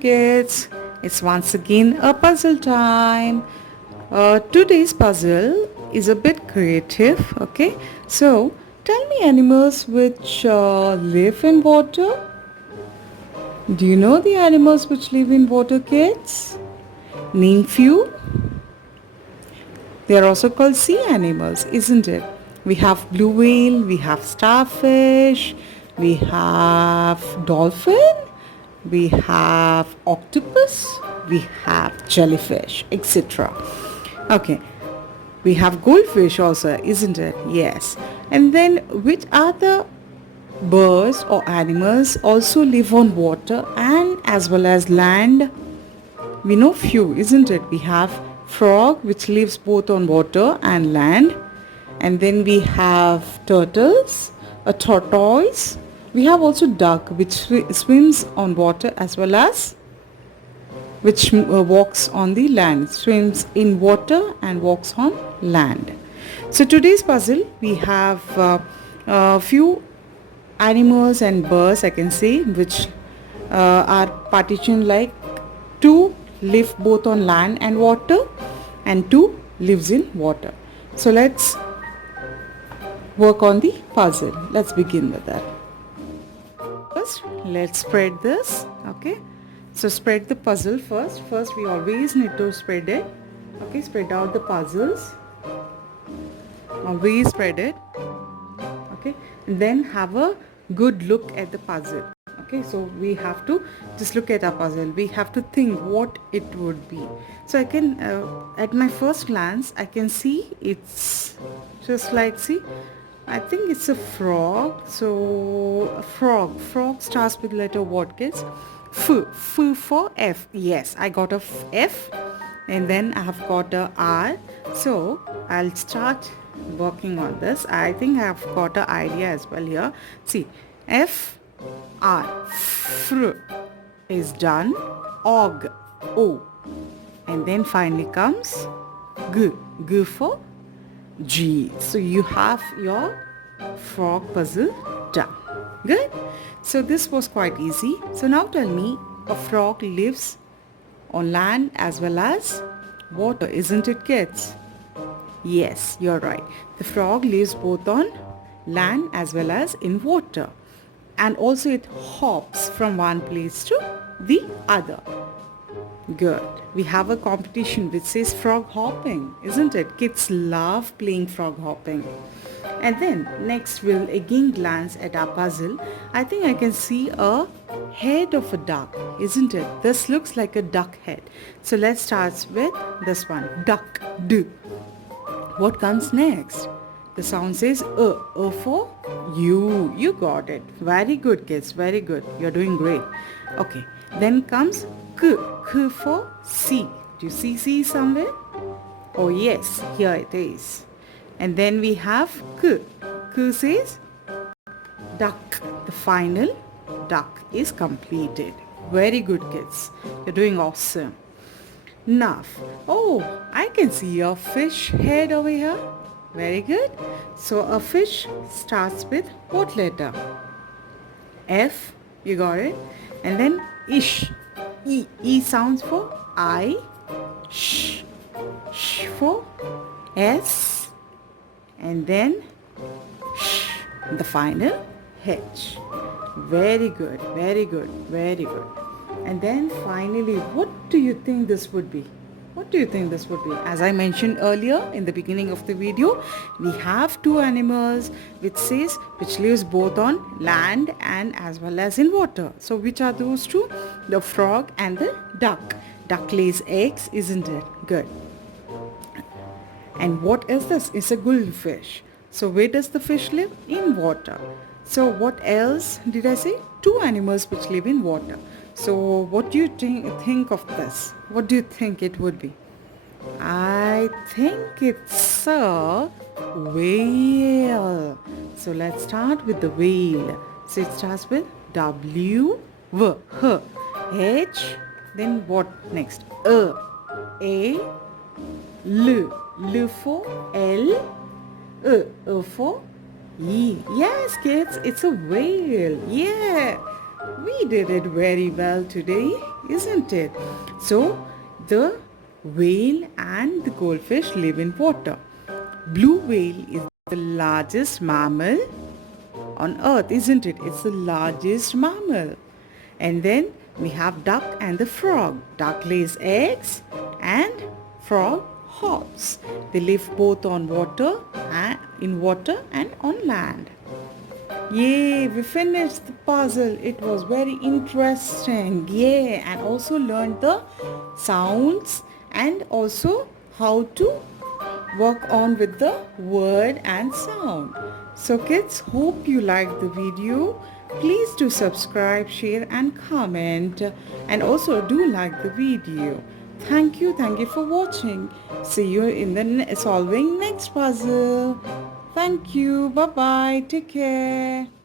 Kids, it's once again a puzzle time. Today's puzzle is a bit creative, okay? So, tell me animals which live in water. Do you know the animals which live in water, kids? Name few. They are also called sea animals, isn't it? We have blue whale, we have starfish, we have dolphin, we have octopus, we have jellyfish, etc. Okay, we have goldfish also, isn't it? Yes. And then which other birds or animals also live on water and as well as land? We know few, isn't it? We have frog which lives both on water and land, and then we have turtles, a tortoise. We have also duck which swims on water as well as which walks on the land, swims in water and walks on land. So today's puzzle we have a few animals and birds I can say which are partitioned like two live both on land and water and two lives in water. So let's work on the puzzle. Let's begin with that. First, let's spread this. Okay. So spread the puzzle first. First, we always need to spread it. Okay, spread out the puzzles. Always spread it. Okay, and then have a good look at the puzzle. Okay, so we have to just look at our puzzle. We have to think what it would be. So I can, at my first glance, I can see it's just like, see, I think it's a frog. So a frog starts with letter what, kids? F for F. Yes, I got a F, and then I have got a R. So I'll start working on this. I think I have got an idea as well here. See, F R fr is done. Og O, and then finally comes G for G. So you have your frog puzzle done. Good. So this was quite easy. So now tell me, a frog lives on land as well as water, isn't it, kids? Yes, you're right. The frog lives both on land as well as in water. And also it hops from one place to the other. Good. We have a competition which says frog hopping, isn't it? Kids love playing frog hopping. And then next we'll again glance at our puzzle. I think I can see a head of a duck, isn't it? This looks like a duck head. So let's start with this one. Duck. D. What comes next? The sound says for you. You got it. Very good, kids. Very good. You're doing great. Okay. Then comes K. K for C. Do you see C somewhere? Oh yes, here it is. And then we have K. K says duck. The final duck is completed. Very good, kids. You're doing awesome. Now, oh, I can see a fish head over here. Very good. So a fish starts with what letter? F. You got it. And then ish. E. E sounds for I. Sh. Sh for S. And then sh. The final H. Very good. Very good. Very good. And then finally, what do you think this would be? What do you think this would be? As I mentioned earlier in the beginning of the video, we have two animals which lives both on land and as well as in water. So which are those two? The frog and the duck. Duck lays eggs, isn't it? Good. And what is this? It's a goldfish. So where does the fish live? In water. So what else did I say? Two animals which live in water. So what do you think of this? What do you think it would be? I think it's a whale. So let's start with the whale. So it starts with W, V, H, H. Then what next? A, L. L for L. For E. Yes, kids, it's a whale. Yeah. We did it very well today, isn't it? So, the whale and the goldfish live in water. Blue whale is the largest mammal on earth, isn't it? It's the largest mammal. And then we have duck and the frog. Duck lays eggs and frog hops. They live both on water and in water and on land. Yay, we finished the puzzle. It was very interesting. Yay, and also learned the sounds and also how to work on with the word and sound. So kids, hope you liked the video. Please do subscribe, share and comment, and also do like the video. Thank you for watching. See you in the solving next puzzle. Thank you. Bye bye. Take care.